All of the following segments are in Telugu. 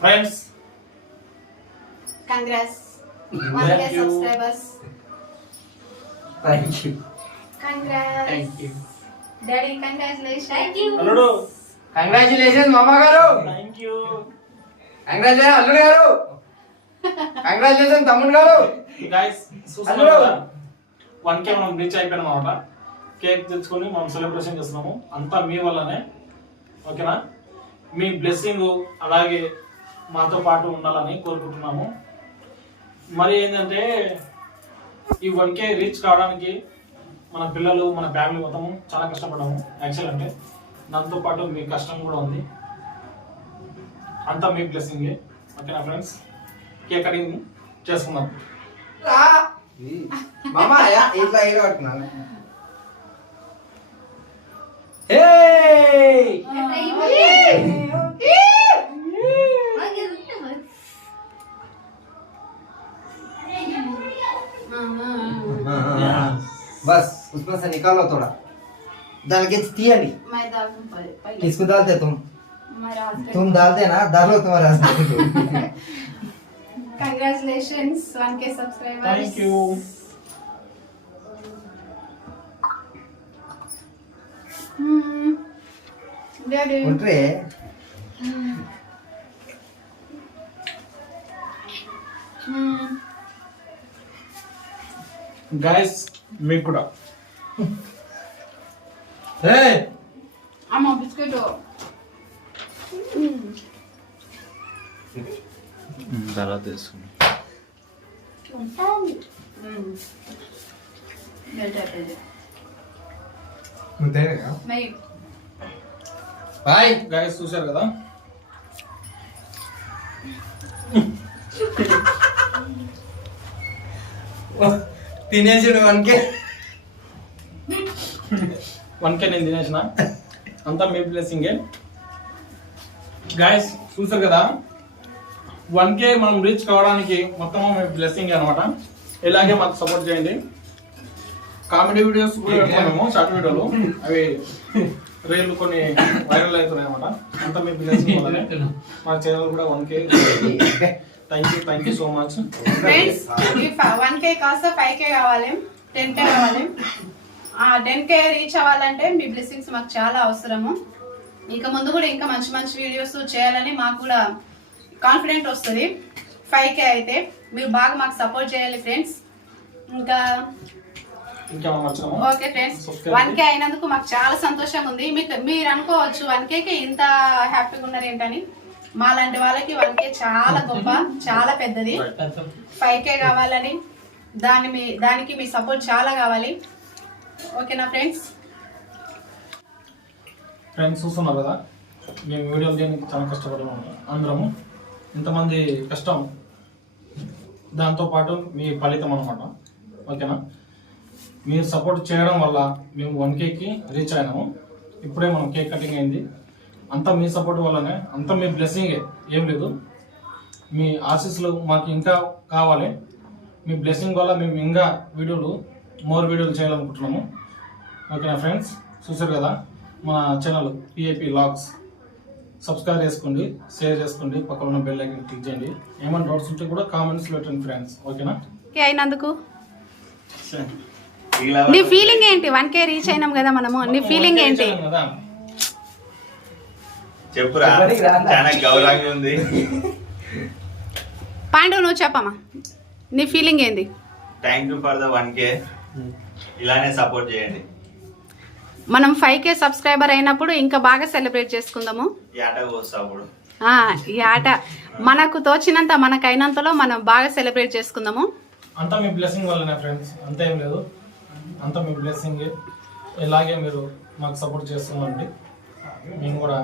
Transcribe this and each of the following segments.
Friends, congrats 1K subscribers. Thank you. Congrats. Thank you. Daddy, congratulations. Thank you. Alludu. Congratulations, Mama garu. Thank you. Congratulations, Alludu garu. Congratulations, Tammudu garu. Guys, చూస్తున్నారు కదా 1K మనం రీచ్ అయిపోయాం అన్నమాట. కేక్ తెచ్చుకొని మనం సెలబ్రేషన్ చేస్తున్నాము. అంతా మీ వల్లనే. ఓకేనా? మీ బ్లెస్సింగ్ అలాగే మాతో పాటు ఉండాలని కోరుకుంటున్నాము. మరి ఏంటంటే ఈ 1K రీచ్ కావడానికి మన పిల్లలు మన ఫ్యామిలీ మొత్తము చాలా కష్టపడ్డాము. యాక్చువల్ అంటే దాంతో పాటు మీ కష్టం కూడా ఉంది. అంతా మీ బ్లెస్సింగ్. ఓకేనా ఫ్రెండ్స్? కేక్ కటింగ్ చేసుకుందాం. మామా ఇట్లా పట్టుకున్నాను. बस उसमें से निकालो थोड़ा डाल के तीयनी मैं डालूं पहले. किसको डालते तुम मेरा husband. तुम डालते ना डालो तुम्हारा husband को. Congratulations 1K subscribers. Thank you. Daddy. उठरे గైస్ మీకు కూడా అమ్మ బిస్కెట్ తర్వాత తీసుకుని भाई గైస్ చూశారు కదా తినేసాడు 1K 1K నేను తినేసిన. అంతా మీ బ్లెస్సింగే. గైస్ చూశారు కదా 1K మనం రీచ్ కావడానికి మొత్తం మీ బ్లెస్సింగ్ అనమాట. ఇలాగే మాకు సపోర్ట్ చేయండి. కామెడీ వీడియోస్ కూడా పెడతాము, షార్ట్ వీడియోలు. అవి రీల్ కొన్ని వైరల్ అవుతున్నాయి అనమాట. అంతా మీ బ్లెస్సింగ్ వల్లనే మా ఛానల్ కూడా 1K. Thank you so much friends. 1K కాస్త 5K కావాలి, 10K కావాలి. 10K రీచ్ అవ్వాలంటే మీ బ్లెస్సింగ్స్ మాకు చాలా అవసరము. ఇంకా ముందు కూడా ఇంకా మంచి మంచి వీడియోస్ చేయాలని మాకు కూడా కాన్ఫిడెంట్ వస్తుంది. 5K అయితే మీరు బాగా మాకు సపోర్ట్ చేయాలి ఫ్రెండ్స్. ఇంకా ఓకే ఫ్రెండ్స్, 1K అయినందుకు మాకు చాలా సంతోషంగా ఉంది. మీరు అనుకోవచ్చు 1Kకి ఇంత హ్యాపీగా ఉన్నారు ఏంటని. మాలాంటి వాళ్ళకి 1K చాలా గొప్ప, చాలా పెద్దది. 5K కావాలని దానికి మీ సపోర్ట్ చాలా కావాలి. ఓకేనా ఫ్రెండ్స్? చూస్తున్నారు కదా మేము వీడియోలు చేయడానికి చాలా కష్టపడ్డాము అందరము. ఇంతమంది కష్టం దాంతోపాటు మీ ఫలితం అనమాట. ఓకేనా? మీరు సపోర్ట్ చేయడం వల్ల మేము 1Kకి రీచ్ అయినాము. ఇప్పుడే మనం కేక్ కటింగ్ అయింది. అంతా మీ సపోర్ట్ వల్లనే, అంతా మీ బ్లెస్సింగే, ఏం లేదు. మీ ఆశీస్సులు మాకు ఇంకా కావాలి. మీ బ్లెస్సింగ్ వల్ల మేము ఇంకా మోర్ వీడియోలు చేయాలనుకుంటున్నాము. ఓకేనా ఫ్రెండ్స్? చూసారు కదా మన ఛానల్ PAP Vlogs. సబ్స్క్రైబ్ చేసుకోండి, షేర్ చేసుకోండి, పక్కన ఉన్న బెల్ ఐకాన్ క్లిక్ చేయండి. ఏమైనా డౌట్స్ ఉంటే కూడా కామెంట్స్ పెట్టండి ఫ్రెండ్స్. ఓకేనా? అయినందుకు నీ ఫీలింగ్ ఏంటి? 1K రీచ్ అయినాం కదా మనము, నీ ఫీలింగ్ ఏంటి? చెప్పురా, చాలా గౌరవంగా ఉంది. పాండు నువ్వు చెప్పమ్మా, నీ ఫీలింగ్ ఏంది? Thank you for the 1K. ఇలానే సపోర్ట్ చేయండి. మనం 5K సబ్స్క్రైబర్ అయినప్పుడు ఇంకా బాగా సెలబ్రేట్ చేసుకుందాము. ఈ ఆట మనకు తోచినంత, మనకైనంతలో మనం బాగా సెలబ్రేట్ చేసుకుందాము. అంతా మీ బ్లెస్సింగ్ వల్లనే ఫ్రెండ్స్, అంతా ఏం లేదు. అంతా మీ బ్లెస్సింగ్. ఇలాగే మీరు మాకు సపోర్ట్ చేస్తున్నారండి. మేము కూడా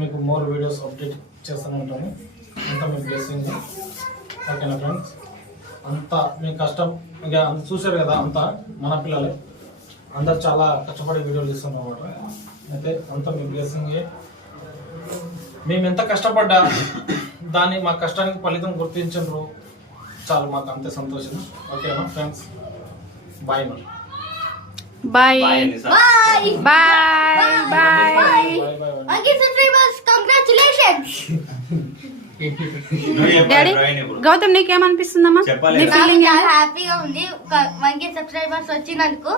మీకు మోర్ వీడియోస్ అప్డేట్ చేస్తూనే ఉంటాము. అంతా మీ బ్లెస్సింగ్. ఓకేనా ఫ్రెండ్స్? అంతా మీ కష్టం ఇక చూసారు కదా, అంతా మన పిల్లలే. అందరు చాలా కష్టపడి వీడియోలు తీస్తున్నారు అన్నమాట. అయితే అంత మీ బ్లెస్సింగ్. మేము ఎంత కష్టపడ్డా దాన్ని మా కష్టానికి ఫలితం గుర్తించరు చాలు, మాకు అంతే సంతోషం. ఓకేనా ఫ్రెండ్స్, బాయ్ మరి. Bye bye Nisa. Bye bye bye. Bye bye. Okay, subscribers, congratulations. నువ్వు చెప్పాలి డాడీ డ్రాయింగ్ ఇప్పుడు. గౌతమ్ నీకేమనిపిస్తుందమ్మా? చెప్పాలి. నీ నాకు feeling చాలా ఏంటి? హ్యాపీగా ఉంది. 1K సబ్స్క్రైబర్స్ వచ్చినందుకు